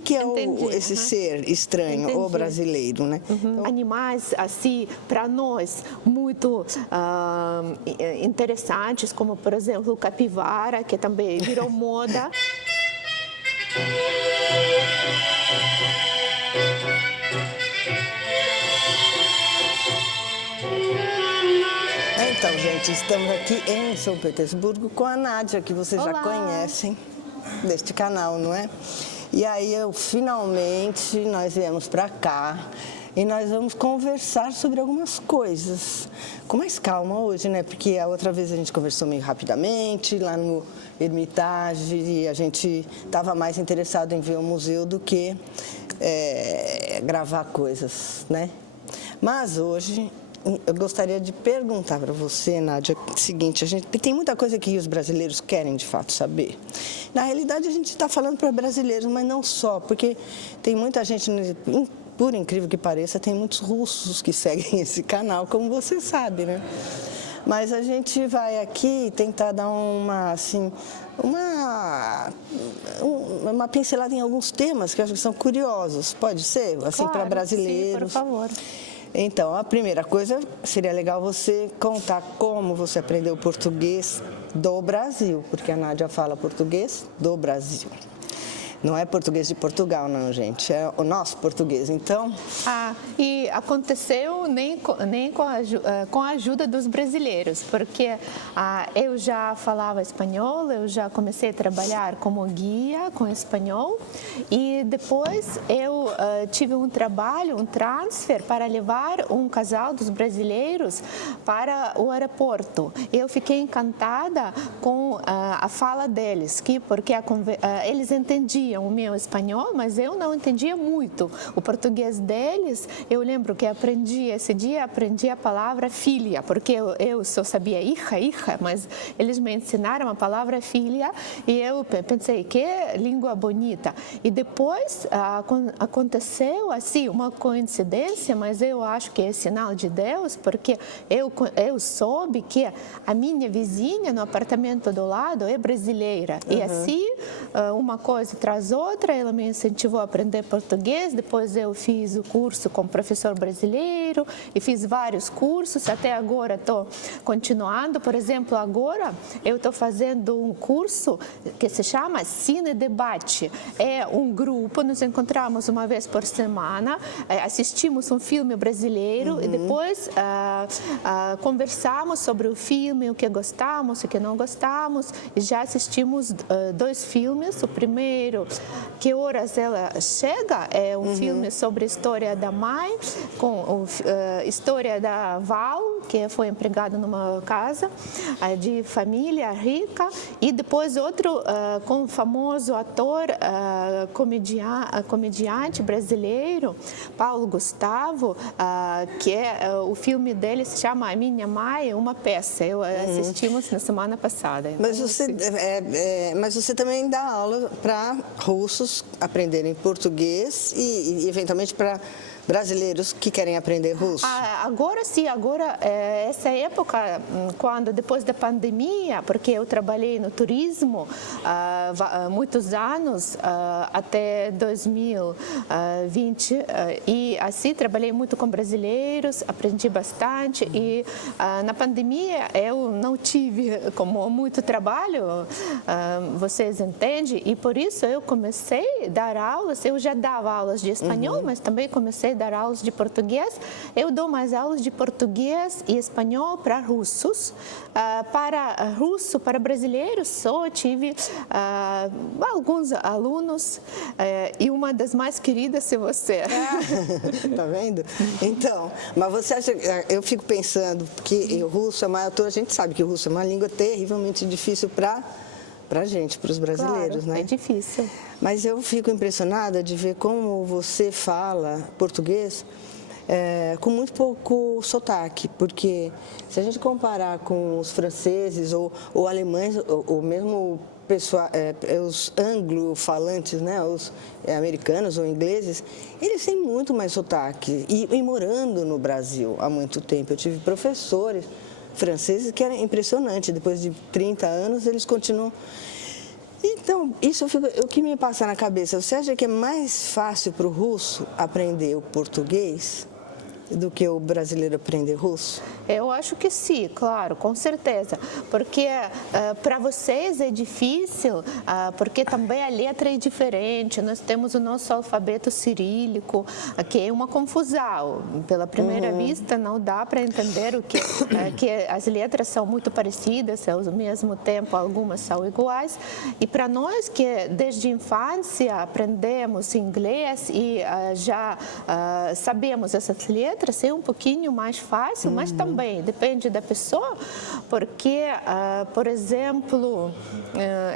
que é Entendi, esse ser estranho, Entendi. o brasileiro, né? Então, Animais, assim, para nós, muito interessantes, como, por exemplo, o capivara, que também virou moda. então, gente, estamos aqui em São Petersburgo com a Nádia, que vocês já Olá. conhecem deste canal, não é? E aí, finalmente, nós viemos para cá e nós vamos conversar sobre algumas coisas. Com mais calma hoje, né? Porque a outra vez a gente conversou meio rapidamente, lá no Hermitage, e a gente estava mais interessado em ver o museu do que gravar coisas, né? Mas hoje eu gostaria de perguntar para você, Nádia, o seguinte: tem muita coisa que os brasileiros querem de fato saber. Na realidade, a gente está falando para brasileiros, mas não só, porque tem muita gente, por incrível que pareça, tem muitos russos que seguem esse canal, como você sabe, né? Mas a gente vai aqui tentar dar uma pincelada em alguns temas que eu acho que são curiosos. Pode ser? Assim, Claro, para brasileiros. sim, por favor. Então, a primeira coisa, seria legal você contar como você aprendeu português do Brasil, porque a Nádia fala português do Brasil. Não é português de Portugal, não, gente. É o nosso português, então... E aconteceu nem com a ajuda dos brasileiros, porque eu já falava espanhol, eu já comecei a trabalhar como guia com espanhol, e depois eu tive um trabalho, um transfer, para levar um casal dos brasileiros para o aeroporto. Eu fiquei encantada com a fala deles, porque eles entendiam o meu espanhol, mas eu não entendia muito. O português deles, eu lembro que esse dia aprendi a palavra filha, porque eu só sabia hija, mas eles me ensinaram a palavra filha e eu pensei, que língua bonita. E depois aconteceu assim, uma coincidência, mas eu acho que é sinal de Deus, porque eu soube que a minha vizinha no apartamento do lado é brasileira. E assim, uma coisa traz outra, ela me incentivou a aprender português. Depois eu fiz o curso com professor brasileiro e fiz vários cursos. Até agora estou continuando. Por exemplo, agora eu estou fazendo um curso que se chama Cine Debate. É um grupo, nos encontramos uma vez por semana, assistimos um filme brasileiro e depois conversamos sobre o filme, o que gostamos, o que não gostamos. E já assistimos 2 filmes. O primeiro, Que Horas Ela Chega, é um filme sobre a história da mãe, com a história da Val, que foi empregada numa casa de família rica, e depois outro com o famoso ator, comediante brasileiro, Paulo Gustavo, que o filme dele se chama A Minha Mãe, uma peça. Assistimos na semana passada. Então, mas você também dá aula para russos aprenderem português e eventualmente para brasileiros que querem aprender russo? Agora sim, essa época, quando depois da pandemia, porque eu trabalhei no turismo muitos anos, até 2020, e assim trabalhei muito com brasileiros, aprendi bastante, e na pandemia eu não tive como muito trabalho, vocês entendem, e por isso eu comecei a dar aulas. Eu já dava aulas de espanhol, mas também comecei a dar aulas de português. Eu dou mais aulas de português e espanhol para russos. Para brasileiros, só tive alguns alunos, e uma das mais queridas é você. Tá vendo? Então, mas você acha, eu fico pensando que o russo a gente sabe que o russo é uma língua terrivelmente difícil para a gente, para os brasileiros, claro, né? É difícil. Mas eu fico impressionada de ver como você fala português com muito pouco sotaque, porque se a gente comparar com os franceses ou alemães, ou mesmo os anglo-falantes, né, os americanos ou ingleses, eles têm muito mais sotaque. E morando no Brasil há muito tempo, eu tive professores franceses que era impressionante, depois de 30 anos eles continuam. Então, isso o que me passa na cabeça, você acha que é mais fácil para o russo aprender o português do que o brasileiro aprender russo? Eu acho que sim, claro, com certeza, porque para vocês é difícil, porque também a letra é diferente, nós temos o nosso alfabeto cirílico, que é uma confusão, pela primeira vista não dá para entender o que as letras são muito parecidas, ao mesmo tempo algumas são iguais, e para nós que desde a infância aprendemos inglês e já sabemos essas letras, é um pouquinho mais fácil, mas também depende da pessoa, porque, por exemplo,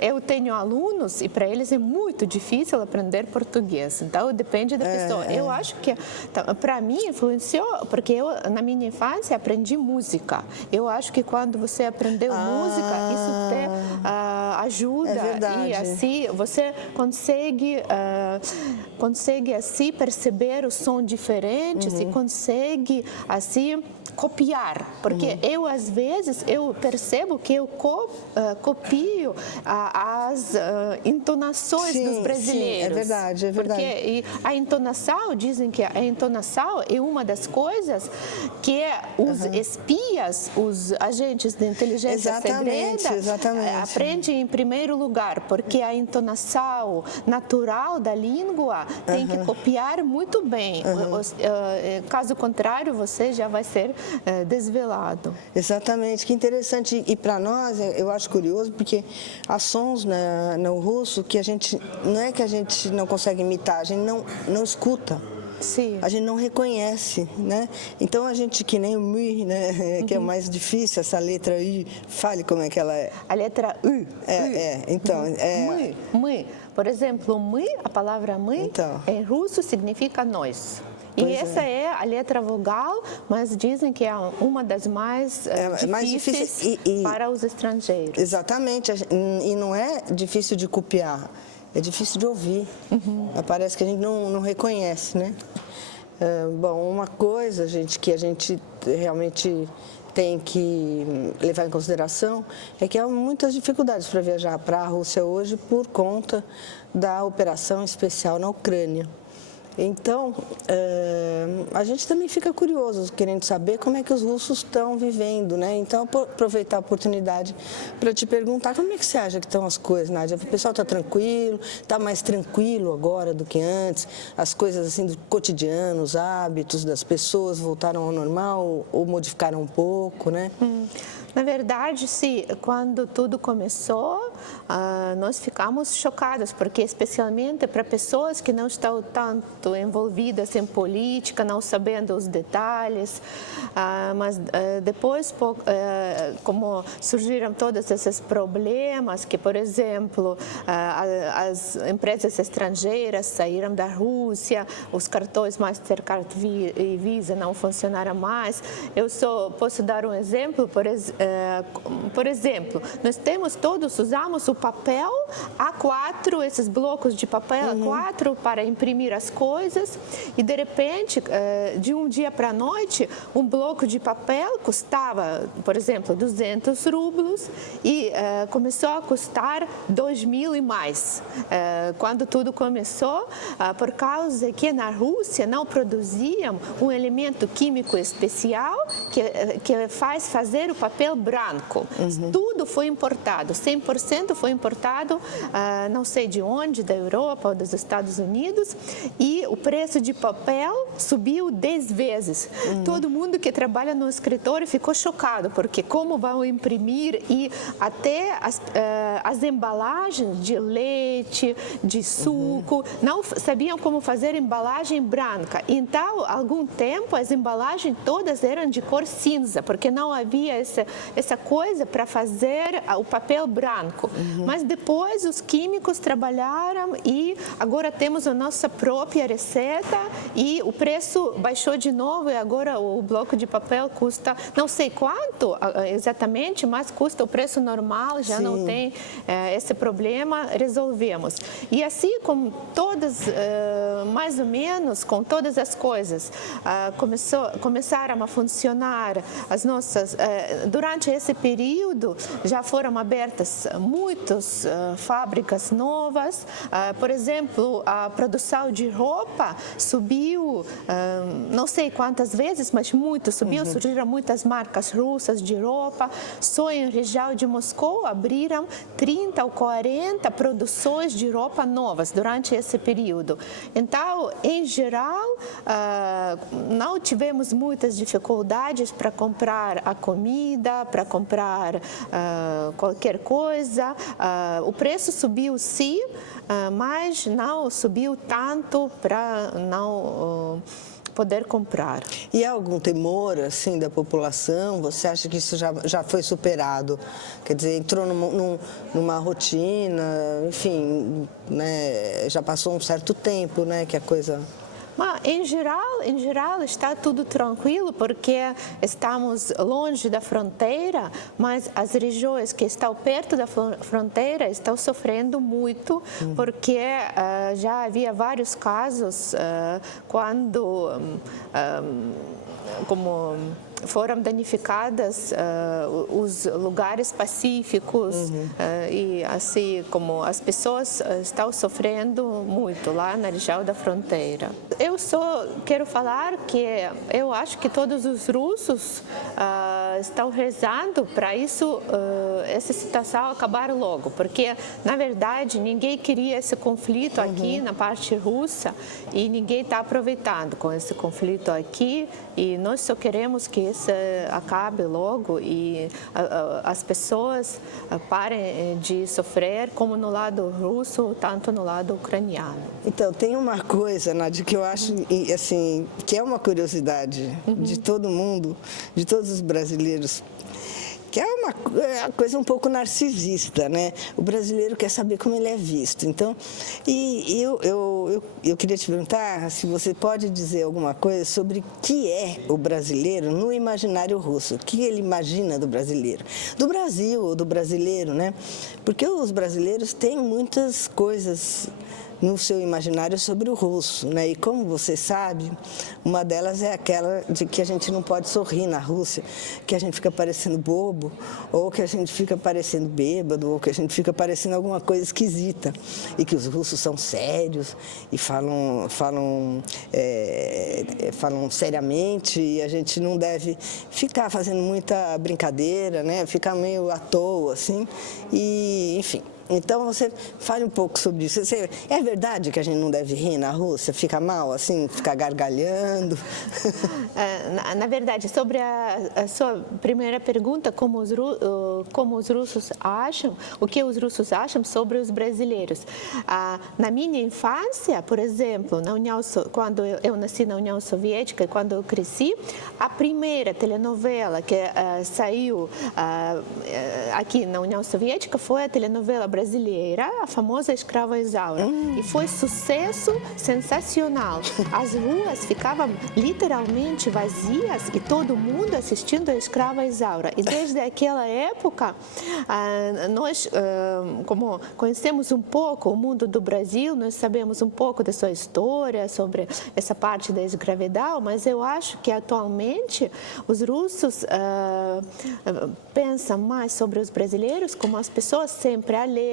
eu tenho alunos e para eles é muito difícil aprender português, então depende da pessoa. Eu acho que para mim influenciou, porque eu na minha infância aprendi música. Eu acho que quando você aprendeu música, isso te ajuda e assim você consegue assim perceber o som diferente, se consegue assim copiar, porque eu às vezes eu percebo que eu copio as entonações dos brasileiros. Sim, é verdade. Porque a entonação, dizem que a entonação é uma das coisas que os espias, os agentes de inteligência secreta aprendem em primeiro lugar, porque a entonação natural da língua tem que copiar muito bem. Caso contrário, você já vai ser desvelado. Exatamente, que interessante. E para nós, eu acho curioso, porque há sons no russo que a gente, não é que a gente não consegue imitar, a gente não escuta. Sim. A gente não reconhece, né? Então a gente, que nem o mi, né? Que é mais difícil, essa letra I, fale como é que ela é. A letra U. Então. Mi. Por exemplo, mi, a palavra mi, em russo significa nós. E essa é a letra vogal, mas dizem que é uma das mais difíceis para os estrangeiros. Exatamente, e não é difícil de copiar, é difícil de ouvir. Parece que a gente não reconhece, né? Bom, uma coisa, gente, que a gente realmente tem que levar em consideração é que há muitas dificuldades para viajar para a Rússia hoje por conta da operação especial na Ucrânia. Então, a gente também fica curioso, querendo saber como é que os russos estão vivendo, né? Então, aproveitar a oportunidade para te perguntar como é que você acha que estão as coisas, Nádia? O pessoal está tranquilo, está mais tranquilo agora do que antes? As coisas assim do cotidiano, os hábitos das pessoas voltaram ao normal ou modificaram um pouco, né? Na verdade, sim, quando tudo começou, nós ficamos chocados, porque especialmente para pessoas que não estão tanto envolvidas em política, não sabendo os detalhes, mas depois, como surgiram todos esses problemas, que, por exemplo, as empresas estrangeiras saíram da Rússia, os cartões Mastercard e Visa não funcionaram mais. Eu só posso dar um exemplo, por exemplo, nós usamos o papel A4, esses blocos de papel A4 para imprimir as coisas e de repente, de um dia para a noite, um bloco de papel custava, por exemplo, 200 rublos e começou a custar 2.000 e mais. Quando tudo começou, por causa que na Rússia não produziam um elemento químico especial que faz fazer o papel branco. Tudo foi importado, 100% foi importado, não sei de onde, da Europa ou dos Estados Unidos, e o preço de papel subiu 10 vezes. Todo mundo que trabalha no escritório ficou chocado, porque como vão imprimir e até as embalagens de leite, de suco, não sabiam como fazer embalagem branca. Então, há algum tempo, as embalagens todas eram de cor cinza, porque não havia essa coisa para fazer o papel branco. Mas depois os químicos trabalharam e agora temos a nossa própria receta e o preço baixou de novo e agora o bloco de papel custa, não sei quanto exatamente, mas custa o preço normal, já não tem esse problema, resolvemos. E assim como todas, mais ou menos com todas as coisas, começaram a funcionar as nossas, durante esse período já foram abertas muitas fábricas novas, por exemplo, a produção de roupa subiu, não sei quantas vezes, mas muito subiu, surgiram muitas marcas russas de roupa, só em região de Moscou abriram 30 ou 40 produções de roupa novas durante esse período. Então, em geral, não tivemos muitas dificuldades para comprar a comida, para comprar qualquer coisa. O preço subiu sim, mas não subiu tanto para não poder comprar. E há algum temor, assim, da população? Você acha que isso já foi superado? Quer dizer, entrou numa rotina, enfim, né, já passou um certo tempo, né, que a coisa... Mas, em geral, está tudo tranquilo, porque estamos longe da fronteira, mas as regiões que estão perto da fronteira estão sofrendo muito, porque já havia vários casos quando, como foram danificadas os lugares pacíficos e assim como as pessoas estão sofrendo muito lá na região da fronteira. Eu só quero falar que eu acho que todos os russos estão rezando para essa situação acabar logo, porque na verdade ninguém queria esse conflito aqui na parte russa e ninguém está aproveitando com esse conflito aqui, e nós só queremos que isso acabe logo e as pessoas parem de sofrer, como no lado russo, tanto no lado ucraniano. Então, tem uma coisa, Nádia, que eu acho assim, que é uma curiosidade de todo mundo, de todos os brasileiros, que é uma coisa um pouco narcisista, né? O brasileiro quer saber como ele é visto. Então, eu queria te perguntar se você pode dizer alguma coisa sobre o que é o brasileiro no imaginário russo. O que ele imagina do brasileiro? Do Brasil ou do brasileiro, né? Porque os brasileiros têm muitas coisas no seu imaginário sobre o russo, né? E como você sabe, uma delas é aquela de que a gente não pode sorrir na Rússia, que a gente fica parecendo bobo, ou que a gente fica parecendo bêbado, ou que a gente fica parecendo alguma coisa esquisita, e que os russos são sérios e falam seriamente, e a gente não deve ficar fazendo muita brincadeira, né? Ficar meio à toa, assim, e enfim. Então, você fale um pouco sobre isso. É verdade que a gente não deve rir na Rússia? Fica mal, assim, ficar gargalhando? Na verdade, sobre a sua primeira pergunta, como os russos acham, o que os russos acham sobre os brasileiros. Na minha infância, por exemplo, quando eu nasci na União Soviética e quando eu cresci, a primeira telenovela que saiu aqui na União Soviética foi a telenovela brasileira, a famosa Escrava Isaura. E foi sucesso sensacional. As ruas ficavam literalmente vazias e todo mundo assistindo a Escrava Isaura. E desde aquela época, nós, como conhecemos um pouco o mundo do Brasil, nós sabemos um pouco da sua história, sobre essa parte da escravidão, mas eu acho que atualmente os russos pensam mais sobre os brasileiros como as pessoas sempre alegres,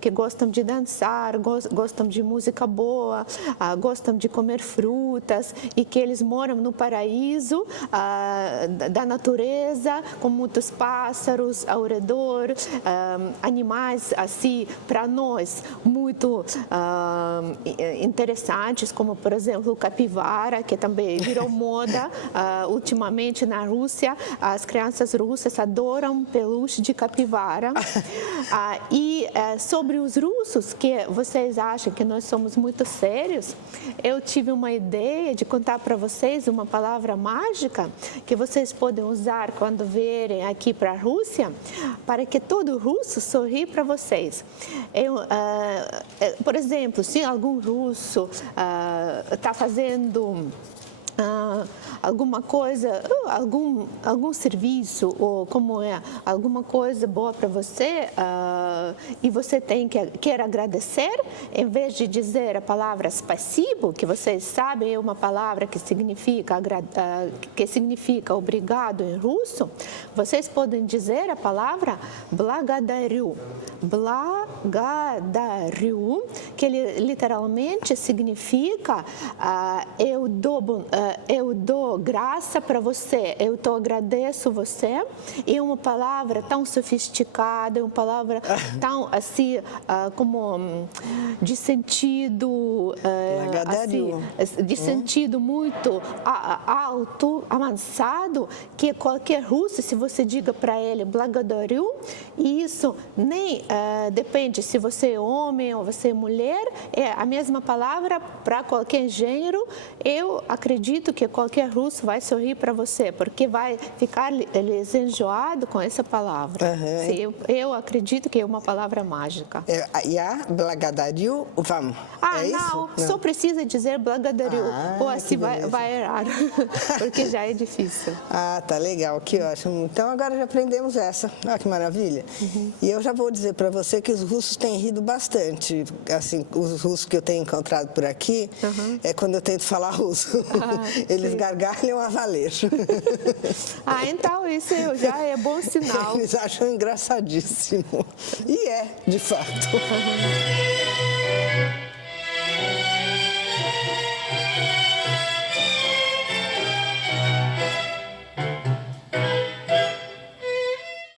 que gostam de dançar, gostam de música boa, gostam de comer frutas e que eles moram no paraíso da natureza, com muitos pássaros ao redor, animais assim para nós muito interessantes, como por exemplo o capivara, que também virou moda ultimamente na Rússia. As crianças russas adoram peluche de capivara. E E sobre os russos, que vocês acham que nós somos muito sérios, eu tive uma ideia de contar para vocês uma palavra mágica que vocês podem usar quando vierem aqui para a Rússia, para que todo russo sorri para vocês. Por exemplo, se algum russo está fazendo alguma coisa, algum serviço, ou como alguma coisa boa para você, e você quer agradecer, em vez de dizer a palavra spasibo, que vocês sabem é uma palavra que significa obrigado em russo, vocês podem dizer a palavra благодарю. Благодарю, que literalmente significa eu dou graça para você, eu agradeço você. E é uma palavra tão sofisticada, é uma palavra tão assim, como de sentido, assim, de sentido muito alto, avançado, que qualquer russo, se você diga para ele благодарю, e isso nem depende se você é homem ou você é mulher, é a mesma palavra para qualquer gênero. Eu acredito que qualquer russo vai sorrir para você, porque vai ficar lisonjeado com essa palavra. Sim, eu acredito que é uma palavra mágica. Я благодарю вам. Não, só precisa dizer благодарю, ou assim vai errar, porque já é difícil. Tá legal, que ótimo. Então agora já aprendemos essa, olha que maravilha. E eu já vou dizer para você que os russos têm rido bastante, assim, os russos que eu tenho encontrado por aqui, é quando eu tento falar russo. Eles gargalham a valer. Então isso já é bom sinal. Eles acham engraçadíssimo. E de fato.